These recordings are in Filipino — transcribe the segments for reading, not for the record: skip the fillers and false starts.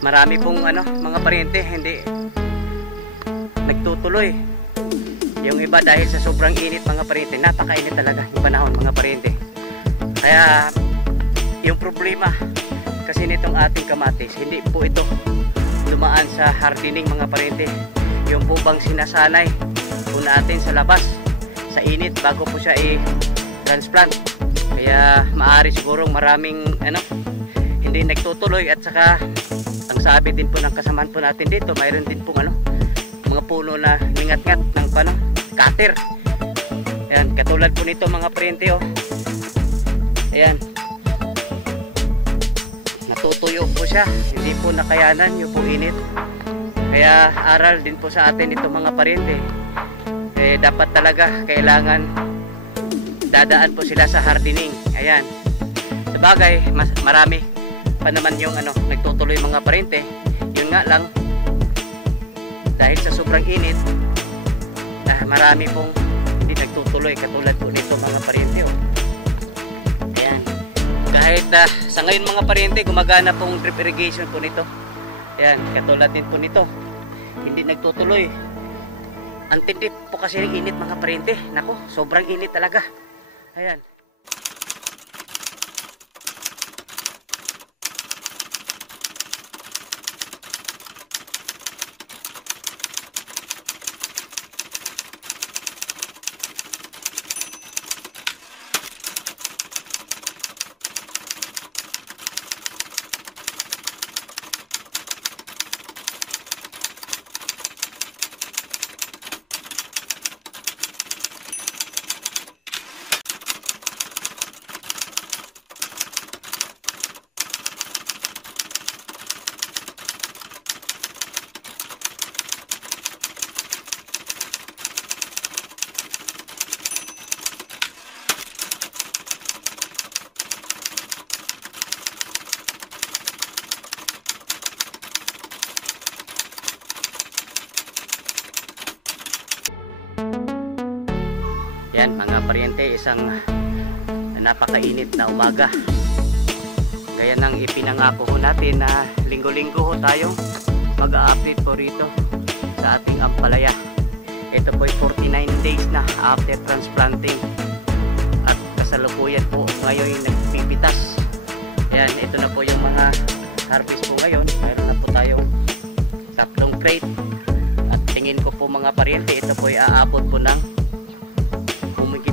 marami pong mga paryente hindi nagtutuloy. Yung iba dahil sa sobrang init mga paryente, napakainit talaga yung panahon mga paryente. Kaya yung problema kasi nitong ating kamatis, hindi po ito dumaan sa hardening mga paryente. Yung po bang sinasanay po natin sa labas sa init bago po siya i-transplant. Kaya maaari sigurong maraming hindi nagtutuloy, at saka ang sabi din po ng kasamaan po natin dito, mayroon din po mga puno na ningat-ngat ng cutter. Ayan, katulad po nito mga paryente ayan, natutuyo po siya, hindi po nakayanan yung po init. Kaya aral din po sa atin ito mga paryente, dapat talaga kailangan dadaan po sila sa hardening. Ayan, sabagay marami pa naman yung nagtutuloy mga paryente. Yun nga lang, dahil sa sobrang init, marami pong hindi nagtutuloy, katulad po nito mga paryente. Ayan, kahit sa ngayon mga paryente gumagana pong drip irrigation po nito. Ayan, katulad din po nito, hindi nagtutuloy. Ang tindi po kasi ng init mga paryente. Nako, sobrang init talaga. Ayan. Yan mga paryente, isang napakainit na umaga. Gaya ng ipinangako ho natin na linggo-linggo ho tayong mag-a-update po rito sa ating ampalaya. Ito po ay 49 days na after transplanting, at kasalukuyan po ngayon yung nagpipitas. Yan, ito na po yung mga harvest po ngayon. Mayroon na po tayong 3 crate, at tingin ko po mga paryente, ito po ay aabot po ng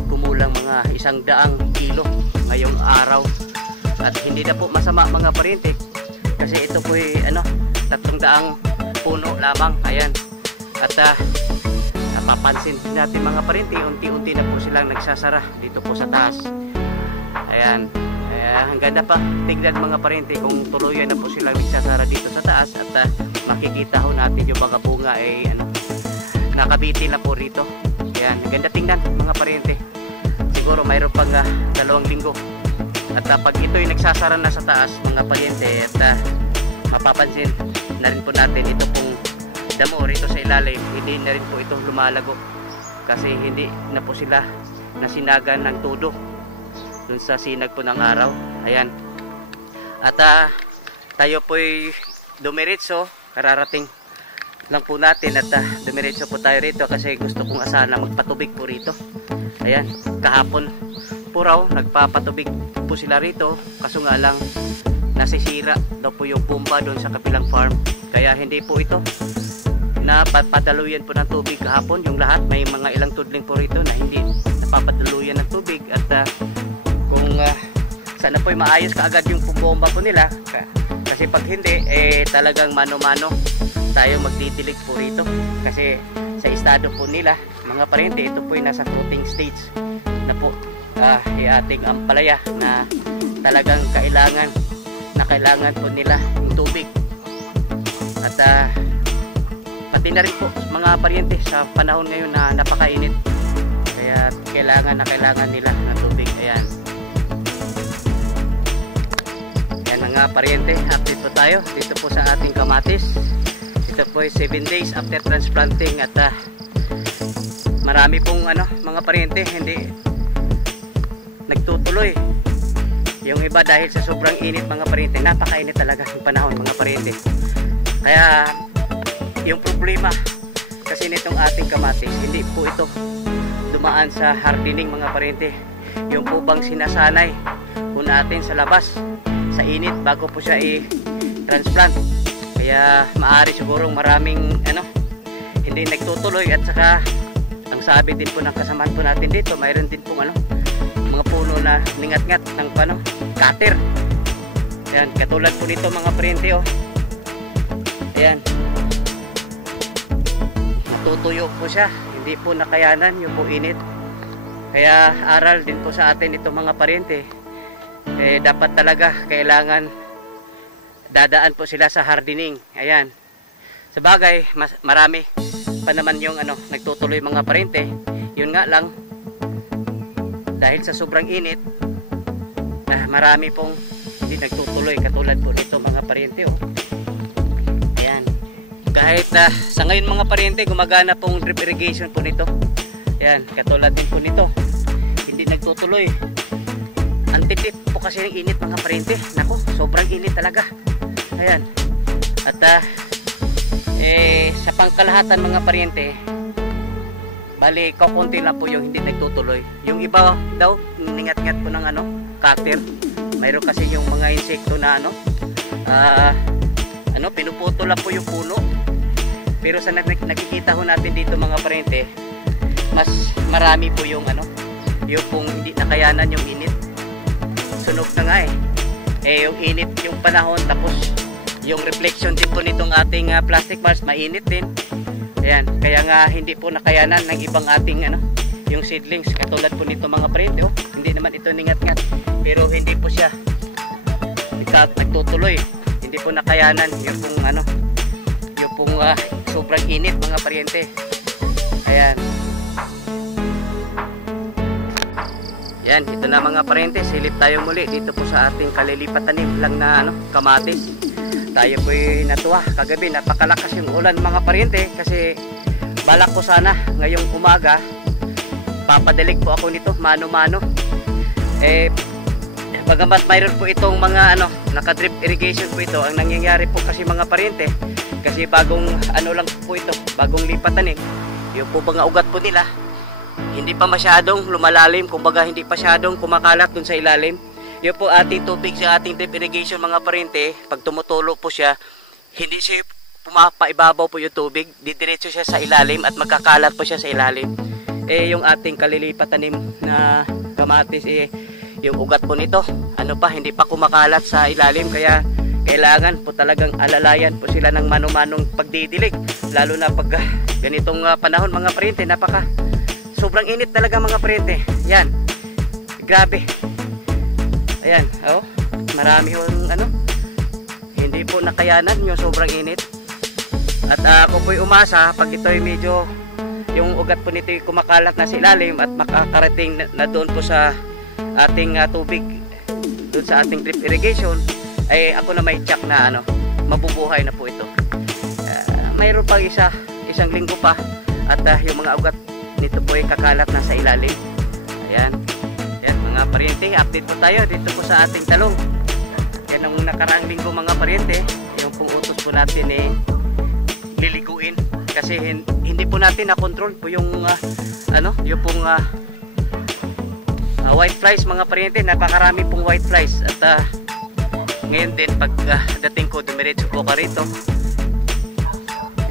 kumulang mga 100 kilo ngayong araw. At hindi na po masama mga paryente, kasi ito po ay 300 puno lamang. Ayan, at napapansin natin mga paryente, unti-unti na po silang nagsasara dito po sa taas. Ayan, ang ganda pa tignan mga paryente kung tuluyan na po silang nagsasara dito sa taas. At makikita ho natin yung mga bunga ay nakabiti na po rito. Ayan, ganda tingnan mga paryente. Siguro mayroon pang 2 linggo, at pag ito'y nagsasara na sa taas mga paryente, at mapapansin na rin po natin ito pong damo rito sa ilalim, hindi na rin po ito lumalago kasi hindi na po sila nasinagan ng tudo dun sa sinag po ng araw. Ayan, at tayo po'y dumiretso, kararating lang po natin, at dumiretso po tayo rito kasi gusto kong asahan na magpatubig po rito. Ayan, kahapon po raw nagpapatubig po sila rito, kaso nga lang nasisira daw po yung bomba doon sa kabilang farm. Kaya hindi po ito napapadaluyan po ng tubig kahapon. Yung lahat, may mga ilang tudling po rito na hindi napapadaluyan ng tubig. At kung sana po maayos kaagad yung bomba po nila, kasi pag hindi talagang mano-mano tayo magdidilig po rito. Kasi sa estado po nila mga paryente, ito po ay nasa fruiting stage na po ating ampalaya, na talagang kailangan po nila yung tubig. At pati na rin po mga paryente sa panahon ngayon na napakainit, kaya kailangan nila ng tubig. Ayan, yan mga paryente, update po tayo dito po sa ating kamatis. Ito po ay 7 days after transplanting, at marami pong mga paryente hindi nagtutuloy Yung iba dahil sa sobrang init mga pariente, napakainit talaga yung panahon mga pariente. Kaya yung problema kasi nitong ating kamatis, hindi po ito dumaan sa hardening mga pariente. Yung po bang sinasanay po natin sa labas sa init bago po siya i-transplant. Kaya maaari sigurong maraming hindi nagtutuloy, at saka ang sabi din po ng kasamahan po natin dito, mayroon din pong mga puno na ningat-ngat ng cutter. Ayan, katulad po nito mga pariente, oh. Ayan, natutuyo po siya, hindi po nakayanan yung po init. Kaya aral din po sa atin ito mga pariente, dapat talaga kailangan dadaan po sila sa hardening. Ayan, sabagay marami pa naman yung nagtutuloy mga pariente. Yun nga lang, dahil sa sobrang init, marami pong hindi nagtutuloy, katulad po nito mga pariente, oh. Ayan, kahit sa ngayon mga pariente gumagana pong drip irrigation po nito. Ayan, katulad din po nito, hindi nagtutuloy. Ang titip po kasi ng init mga pariente. Nako, sobrang init talaga. Ayan, at sa pangkalahatan mga pariente, bali kakunti lang po yung hindi nagtutuloy. Yung iba daw ningat-ngat po ng cutter. Mayroon kasi yung mga insekto na pinuputo lang po yung puno. Pero sa nakikita ho natin dito mga pariente, mas marami po yung yung pong hindi nakayanan yung init. Sunog na nga yung init yung panahon, tapos yung reflection din po nitong ating plastic mulch mainit din. Ayan, kaya nga hindi po nakayanan ng ibang ating yung seedlings, katulad po nito mga pariente, oh. Hindi naman ito ningat-ngat, pero hindi po siya nagtutuloy, hindi po nakayanan yung pong sobrang init mga pariente. Ayan. Yan, ito na mga pariente, silip tayo muli dito po sa ating kalilipat tanim lang na kamatis. Tayo po'y natuwa kagabi, napakalakas yung ulan mga pariente, kasi balak ko sana ngayong umaga papadalig po ako nito mano-mano. Bagamat mayroon po itong mga naka-drip irrigation po ito, ang nangyayari po kasi mga pariente, kasi bagong lang po ito, bagong lipat tanim, yung po mga ugat po nila hindi pa masyadong lumalalim, kumbaga hindi pa masyadong kumakalat dun sa ilalim. Yun po ating tubig sa ating drip irrigation mga pariente, pag tumutulo po siya, hindi siya pumapaibabaw po yung tubig, didiretso siya sa ilalim at magkakalat po siya sa ilalim. Yung ating kalilipat tanim na kamatis, yung ugat po nito, hindi pa kumakalat sa ilalim, kaya kailangan po talagang alalayan po sila ng mano-manong pagdidilig, lalo na pag ganitong panahon mga pariente, sobrang init talaga mga pariente. Yan, grabe. Ayan, oh, marami yung hindi po nakayanan yung sobrang init. At ako po'y umasa pag ito'y medyo yung ugat po nito'y kumakalat na sa ilalim at makakarating na doon po sa ating tubig, doon sa ating drip irrigation, ay ako na may check na mabubuhay na po ito. Mayroon pang isang linggo pa at yung mga ugat nito po ay kakalat na sa ilalim. Ayan. Mga pariente, update po tayo dito po sa ating talong. Yan ang nakaraang linggo mga pariente, yung pong utos po natin liliguin, kasi hindi po natin na-control po yung yung pong white flies mga pariente. Napakarami pong white flies, at ngayon din pag dating ko dumiretso po ka rito,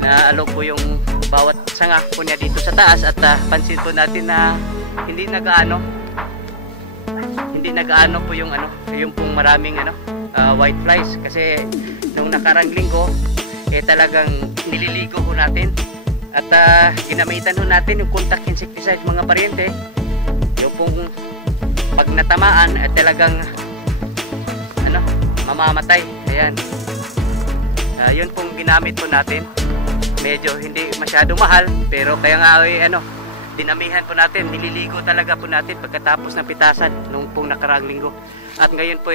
inaalog po yung bawat sanga po niya dito sa taas, at pansin po natin na hindi nagaano po yung yung pong maraming white flies, kasi nung nakarang linggo talagang nililigo po natin at ginamitan po natin yung contact insecticide mga pariente. Yung pong pag natamaan at talagang mamamatay. Ayan, yun pong ginamit po natin. Medyo hindi masyado mahal, pero kaya nga dinamihan po natin, nililigo talaga po natin pagkatapos ng pitasan nung pong nakaraang linggo. At ngayon po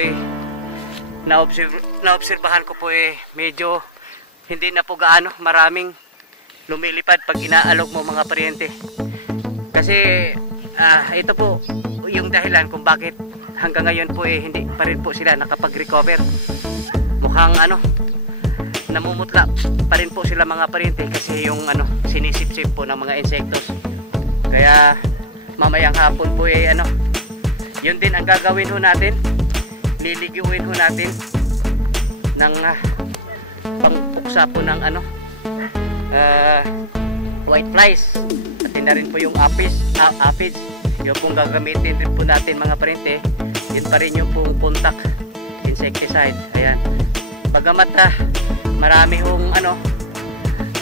naobserbahan ko po medyo hindi na po gaano maraming lumilipad pag inaalog mo mga pariente. Kasi ito po yung dahilan kung bakit hanggang ngayon po hindi pa rin po sila nakapag-recover. Mukhang namumutla pa rin po sila mga paryente kasi yung sinisip-sip po ng mga insektos. Kaya mamayang hapon po yun din ang gagawin ho natin. Liliguin ho natin ng pangpuksa po ng white flies. At na rin po yung aphids. Yung pong gagamitin din po natin mga paryente, yun pa rin yung pong contact insecticide. Ayan. Bagamat marami hong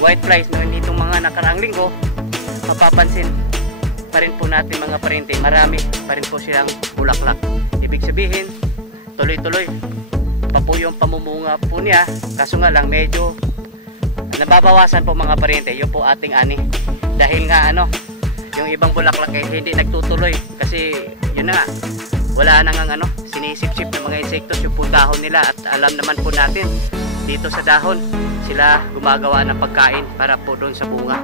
white flies nitong mga nakaraang linggo, mapapansin pa rin po natin mga paryente, marami pa rin po silang bulaklak. Ibig sabihin, tuloy-tuloy pa po yung pamumunga po niya, kaso nga lang medyo nababawasan po mga paryente yung po ating ani. Dahil nga yung ibang bulaklak hindi nagtutuloy kasi yun na nga, wala nang sinisip-sip ng mga insektos yung po dahon nila. At alam naman po natin, dito sa dahon sila gumagawa ng pagkain para po doon sa bunga.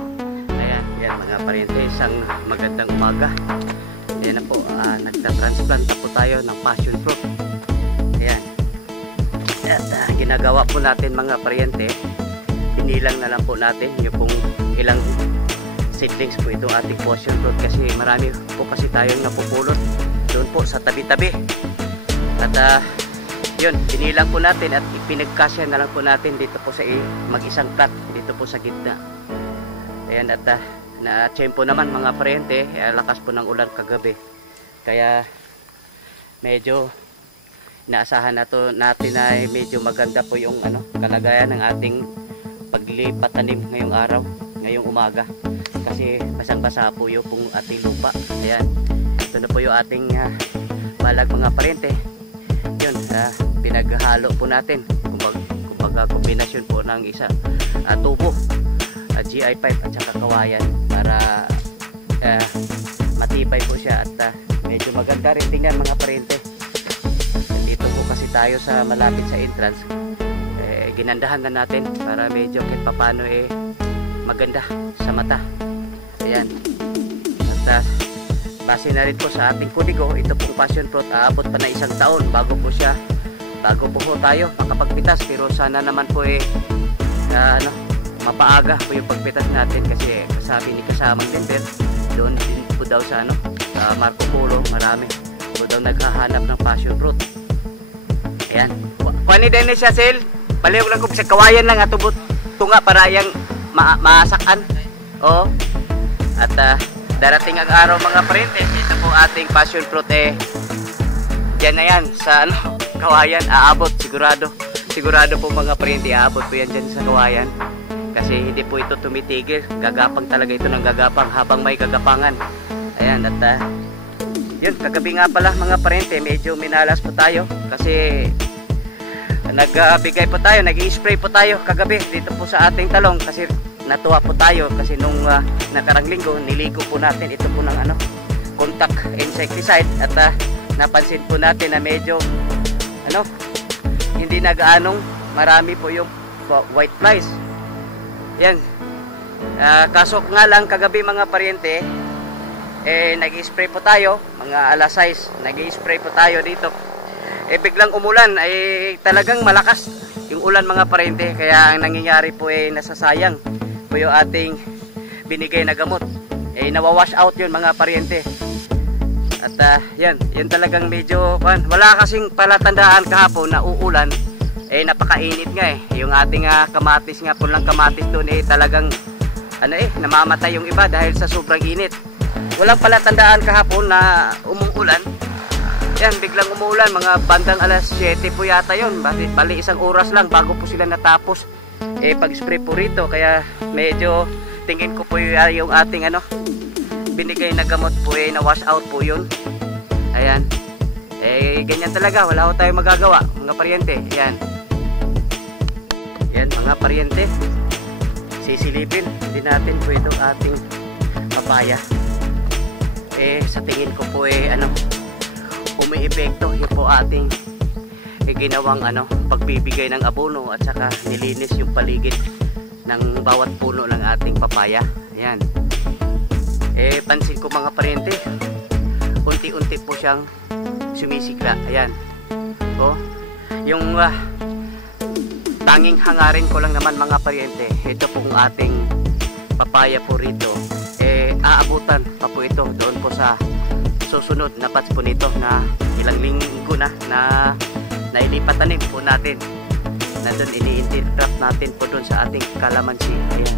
Ayan, yan mga paryente, isang magandang umaga. Ayan na po, nagta-transplant na po tayo ng passion fruit. Ayan. At ginagawa po natin mga paryente, pinilang na lang po natin yung pong ilang seedlings po itong ating passion fruit kasi marami po kasi tayong napupulot doon po sa tabi-tabi. At yun, pinilang po natin at ipinagkasya na lang po natin dito po sa mag-isang plat dito po sa gitna. Ayan, at na-tsempo naman mga paryente, lakas po ng ulan kagabi. Kaya medyo inaasahan natin na medyo maganda po yung kalagayan ng ating paglipat tanim ngayong araw, ngayong umaga. Kasi basang-basa po yung pong ating lupa. Ayan, ito na po yung ating balag mga paryente. Yun, pinaghalo po natin. Kumbaga kombinasyon po ng isa tubo, GI pipe at saka kawayan para matibay po siya at medyo maganda rin tingnan mga paryente. Dito po kasi tayo sa malapit sa entrance, ginandahan na natin para medyo kahit papano maganda sa mata. Ayan. At base na rin po sa ating kudigo, ito pong passion fruit aabot pa na 1 taon bago po tayo makapagpitas. Pero sana naman po mapaaga po yung pagpitas natin kasi sabi ni kasamang Denver doon din po daw sa Marco Polo, marami po daw naghahanap ng passion fruit. Ayan. Kuani din siya sel. Palihog lang ko sa kawayan lang atubot tunga para yang maasakan. Oh. At darating ang araw mga paryente, ito po ating passion fruit diyan na yan sa kawayan, aabot sigurado po mga paryente, aabot po yan dyan sa kawayan kasi hindi po ito tumitigil, gagapang talaga ito ng gagapang habang may gagapangan. Ayan, at yun, kagabi nga pala mga paryente, medyo minalas po tayo kasi nagbigay po tayo, nag-i-spray po tayo kagabi dito po sa ating talong kasi natuwa po tayo kasi nung nakarang linggo niligo po natin ito po ng contact insecticide at napansin po natin na medyo hindi na gaanong marami po yung white flies. Yan, kaso nga lang kagabi mga paryente nag-i-spray po tayo mga alas 6, nag-i-spray po tayo dito, biglang umulan, talagang malakas yung ulan mga paryente, kaya ang nangyayari po nasasayang po yung ating binigay na gamot, nawawash out yun mga paryente. At yan talagang medyo wala kasing palatandaan kahapon na uulan, napakainit nga yung ating kamatis nga, pulang kamatis doon talagang namamatay yung iba dahil sa sobrang init. Walang palatandaan kahapon na umuulan. Yan, biglang umuulan mga bandang alas 7 po yata yun, bali 1 oras lang bago po sila natapos pag-spray po rito, kaya medyo tingin ko po yung ating binigay na gamot po na wash out po yun. Ayan, ganyan talaga, wala ko tayong magagawa mga paryente. Yan mga paryente, sisilipin din natin po itong ating papaya. Sa tingin ko po umiepekto yung po ating ginawang pagbibigay ng abono at saka nilinis yung paligid ng bawat puno ng ating papaya. Ayan. Pansin ko mga paryente, unti-unti po siyang sumisikla. Ayan. Oh, yung tanging hangarin ko lang naman mga paryente, ito pong ating papaya po rito, aabutan pa po ito doon po sa susunod na batch po nito na ilang linggo na nailipat tanim po natin. Nandun ini-interrupt natin po doon sa ating kalamansi. Ayan.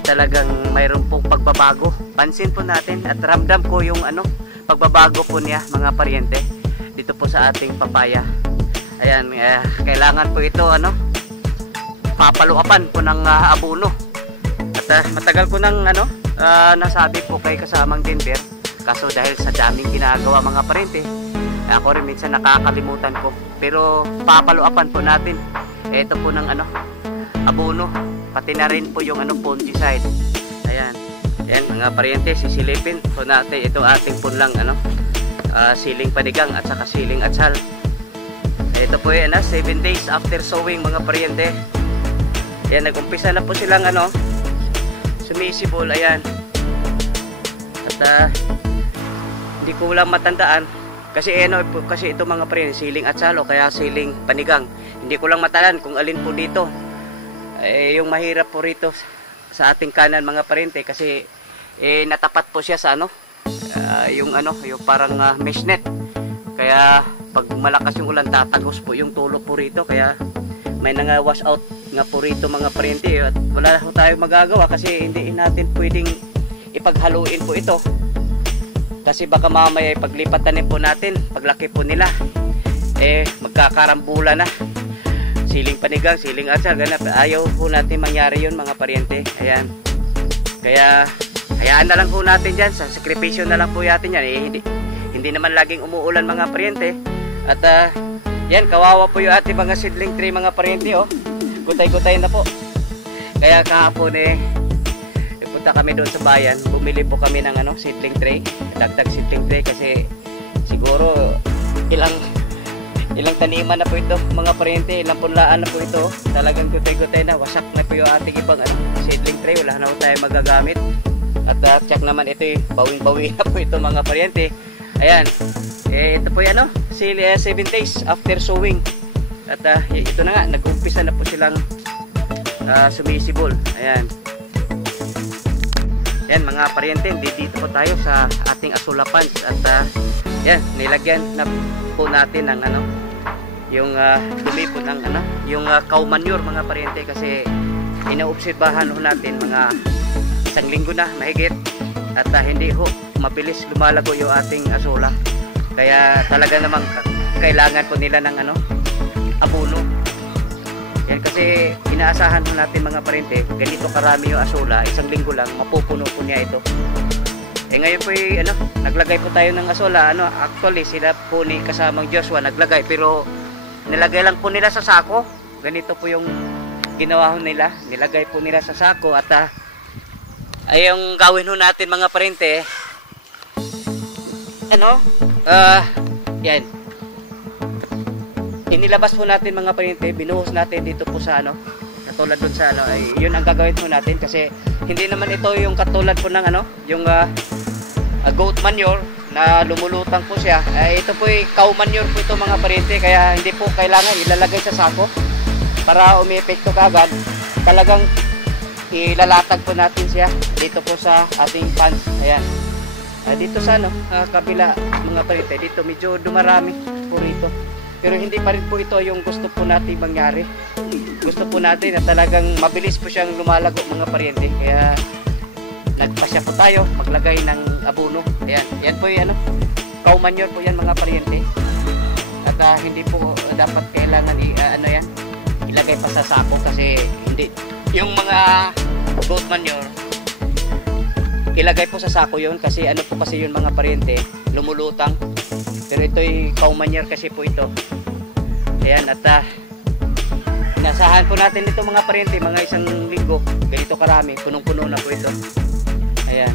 Talagang mayroon pong pagbabago. Pansin po natin at ramdam ko yung pagbabago po niya mga paryente dito po sa ating papaya. Ayan, kailangan po ito papaluapan po ng abono. At matagal ko nang nasabi po kay kasamang Denver, kaso dahil sa daming ginagawa mga paryente, ako rin minsan nakakalimutan ko. Pero papaluapan po natin ito po ng abono, pati na rin po yung fungicide. Ayan. Ayan mga paryente, sisilipin po natin ito ating punlang siling panigang at saka siling atsal. Ito po yan 7 days after sowing mga paryente. Ayan, nag-umpisa na po silang sumisibol. Ayan. At hindi ko lang matandaan kasi kasi ito mga paryente, siling atsal o kaya siling panigang. Hindi ko lang matandaan kung alin po dito. Yung mahirap po rito sa ating kanan mga paryente kasi natapat po siya sa yung parang mesh net. Kaya pag malakas yung ulan tatagos po yung tulo po rito, kaya may wash out nga po rito mga paryente. At wala po tayo magagawa kasi hindi natin pwedeng ipaghaluin po ito kasi baka mamaya paglipat tanim po natin, paglaki po nila magkakarambula na. Siling panigang, siling atsal, ganap. Ayaw po natin mangyari yun mga paryente. Ayan. Kaya hayaan na lang po natin dyan. Sa sakripisyo na lang po natin yan. Hindi naman laging umuulan mga paryente. At yan, kawawa po yung ating mga seedling tree mga paryente. Oh. Gutay-gutay na po. Kaya kahapon punta kami doon sa bayan. Bumili po kami ng seedling tray. Dagdag seedling tray kasi siguro ilang taniman na po ito mga paryente, ilang punlaan na po ito. Talagang gutay-gutay na, wasak na po yung ating ibang seedling tray, wala na po tayo magagamit. At check naman ito bawing-bawi na po ito mga paryente. Ayan, ito po yan 7 days after sowing. At ito na nga, nag-umpisa na po silang sumisibol. Ayan. Yan mga paryente, dito po tayo sa ating asulapans. At yan, nilagyan na po natin ng yung dumi po ng yung cow manure mga paryente kasi inaobserbahan ho natin mga 1 linggo na mahigit at hindi ho mabilis lumalago yung ating asula. Kaya talaga namang kailangan po nila ng abono. Yan kasi inaasahan ho natin mga paryente, ganito karami yung asula, 1 linggo lang mapupuno po niya ito. Ngayon po naglagay po tayo ng asula. Actually sila po ni kasamang Joshua naglagay, pero nilagay lang po nila sa sako. Ganito po yung ginawa ho nila. Nilagay po nila sa sako. At ay yung gawin ho natin mga paryente, yan. Inilabas po natin mga paryente, binuhos natin dito po sa katulad dun sa ay yun ang gagawin po natin kasi hindi naman ito yung katulad po ng yung goat manure na lumulutang po siya. Ito po ay cow manure po ito mga paryente, kaya hindi po kailangan ilalagay sa sako para umiepekto kaagad. Talagang ilalatag po natin siya dito po sa ating pans. Ayan. Dito sa kabila mga paryente, dito medyo dumarami po rito. Pero hindi pa rin po ito yung gusto po natin mangyari. Gusto po natin na talagang mabilis po siyang lumalago mga paryente. Kaya nagpasya po tayo maglagay ng abono. Ayan, yan po yung cow manure po yan mga paryente. At hindi po dapat kailangan ilagay pa sa sako kasi hindi. Yung mga goat manure ilagay po sa sako yun kasi po kasi yun mga paryente, lumulutang. Pero ito'y cow manure kasi po ito. Ayan, at inasahan po natin ito mga paryente, mga 1 linggo. Ganito karami, punong-puno na po ito. Ayan.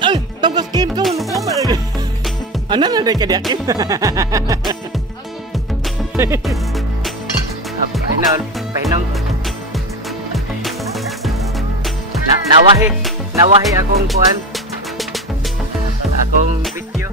Ay, tawag skin ko, ano na rin kadiakin? pahinom. Nawahi akong kuan. Akong video.